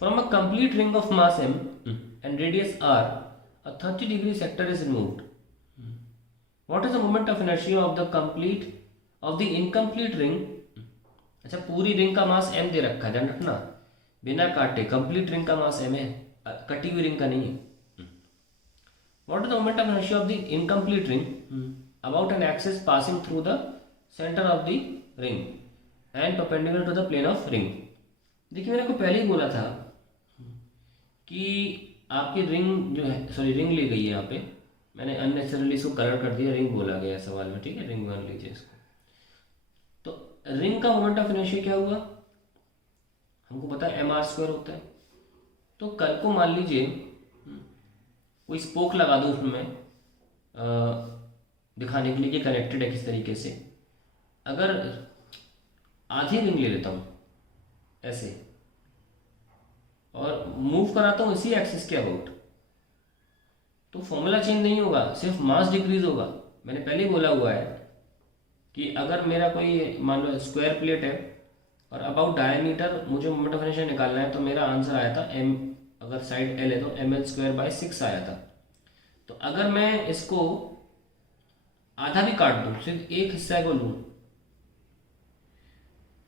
From a complete ring of mass m and radius r, a 30-degree sector is removed. What is the moment of inertia of the incomplete ring? अच्छा, पूरी ring का मास m दे रखा है, ध्यान रखना, बिना काटे कंप्लीट रिंग का मास m है, कटी हुई रिंग का नहीं है. What is the moment of inertia of the incomplete ring about an axis passing through the center of the ring and perpendicular to the plane of ring? देखिए, मैंने को पहले ही बोला था कि आपकी रिंग जो है, सॉरी रिंग ली गई है, यहाँ पे मैंने अननेसेसरली इसको कलर कर दिया, रिंग बोला गया सवाल में, ठीक है, रिंग मान लीजिए इसको. तो रिंग का मोमेंट ऑफ इनर्शिया क्या हुआ, हमको पता है mr² होता है. तो कल को मान लीजिए कोई स्पोक लगा दूँ उसमें दिखाने के लिए कि कनेक्टेड है किस तरीके से. अगर आधी रिंग ले लेता हूँ ऐसे और मूव कराता हूँ इसी एक्सिस के अबाउट, तो फॉर्मूला चेंज नहीं होगा, सिर्फ मास डिक्रीज होगा. मैंने पहले ही बोला हुआ है कि अगर मेरा कोई मान लो स्क्वायर प्लेट है और अबाउट डायमीटर मुझे मोमेंट ऑफ इनर्शिया निकालना है, तो मेरा आंसर आया था m, अगर साइड l है तो ml²/6 आया था. तो अगर मैं इसको आधा भी काट दूं, सिर्फ एक हिस्सा को लूं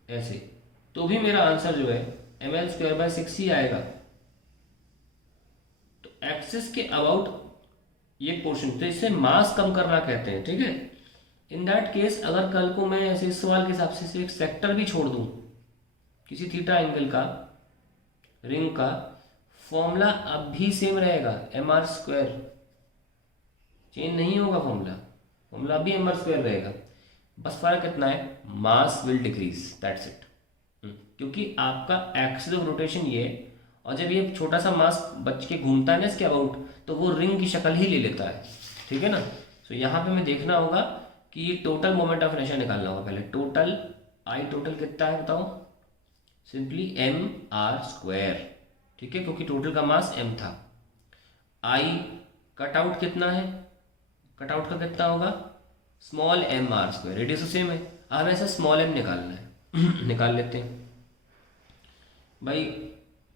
ऐसे, तो भी मेरा आंसर जो है ml²/6 ही आएगा. तो एक्सिस के अबाउट ये पोर्शन, तो इसे मास कम करना कहते हैं, ठीक है. इन दैट केस अगर कल को मैं ऐसे इस सवाल के हिसाब से एक सेक्टर भी छोड़ दूं किसी थीटा एंगल का रिंग का, फॉर्मूला अब भी सेम रहेगा, mr², चेंज नहीं होगा फॉर्मूला भी mr² रहेगा. बस फर्क कितना है, mass will decrease, that's it. क्योंकि आपका एक्सिस ऑफ रोटेशन ये है, और जब ये छोटा सा मास बच के घूमता है ना इसके अबाउट, तो वो रिंग की शक्ल ही ले लेता है, ठीक है ना. तो यहाँ पे हमें देखना होगा कि ये टोटल मोमेंट ऑफ इनर्शिया निकालना होगा. पहले टोटल आई टोटल कितना है बताओ, सिंपली mr², ठीक है, क्योंकि टोटल का मास m था. आई कट आउट कितना है, कट आउट का कितना होगा, स्मॉल mr², रेडियस तो सेम है. अब ऐसा स्मॉल m निकालना है निकाल लेते हैं भाई.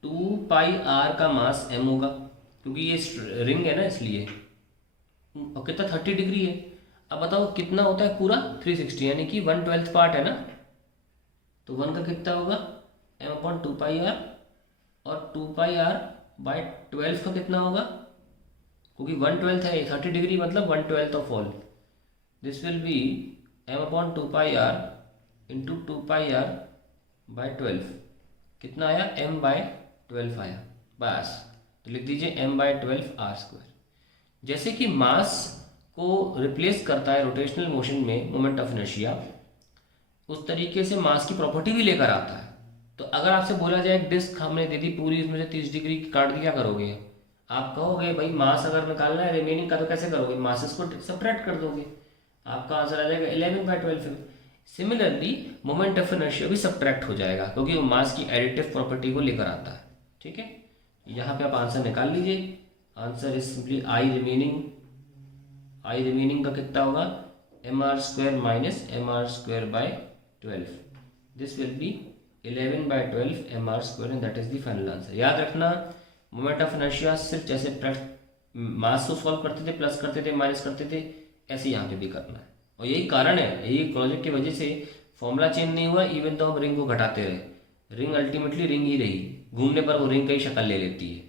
2πr का मास m होगा, क्योंकि ये रिंग है ना इसलिए, और कितना 30 डिग्री है. अब बताओ कितना होता है पूरा, 360, यानी कि 1/12 पार्ट है ना, तो 1 का कितना होगा m/2πr, और 2πr/12 का कितना होगा, क्योंकि 1/12 है, 30 डिग्री मतलब 1/12 of all. This will be m/2πr into 2πr/12, कितना आया m/12 आया, बस. तो लिख दीजिए m/12r². जैसे कि मास को रिप्लेस करता है रोटेशनल मोशन में मोमेंट ऑफ इनर्शिया, उस तरीके से मास की प्रॉपर्टी भी लेकर आता है. तो अगर आपसे बोला जाए एक डिस्क हमने दे दी पूरी, उसमें से 30 डिग्री काट दी, क्या करोगे आप, कहोगे भाई मास अगर निकालना है रिमेनिंग का, तो कैसे करोगे, मासेस को सब्ट्रैक्ट कर दोगे, आपका आंसर आ जाएगा 11/12. सिमिलरली मोमेंट ऑफ इनर्शिया भी सब्ट्रैक्ट हो जाएगा, क्योंकि वो मास की एडिटिव प्रॉपर्टी को लेकर आता है, ठीक है. यहाँ पे आप आंसर निकाल लीजिए. Answer is simply I remaining का कितना होगा, mr² minus mr²/12. This will be 11/12 mr², and that is the final answer. याद रखना, मोमेंट ऑफ इनर्शिया सिर्फ जैसे मास को सॉल्व करते थे, प्लस करते थे, माइनस करते थे, ऐसे यहाँ पे भी करना है. और यही कारण है, यही प्रोजेक्ट की वजह से फॉर्मूला चेंज नहीं हुआ, इवन तो हम रिंग को घटाते रहे, रिंग अल्टीमेटली रिंग ही रही, घूमने पर वो रिंग का ही शक्ल ले लेती है.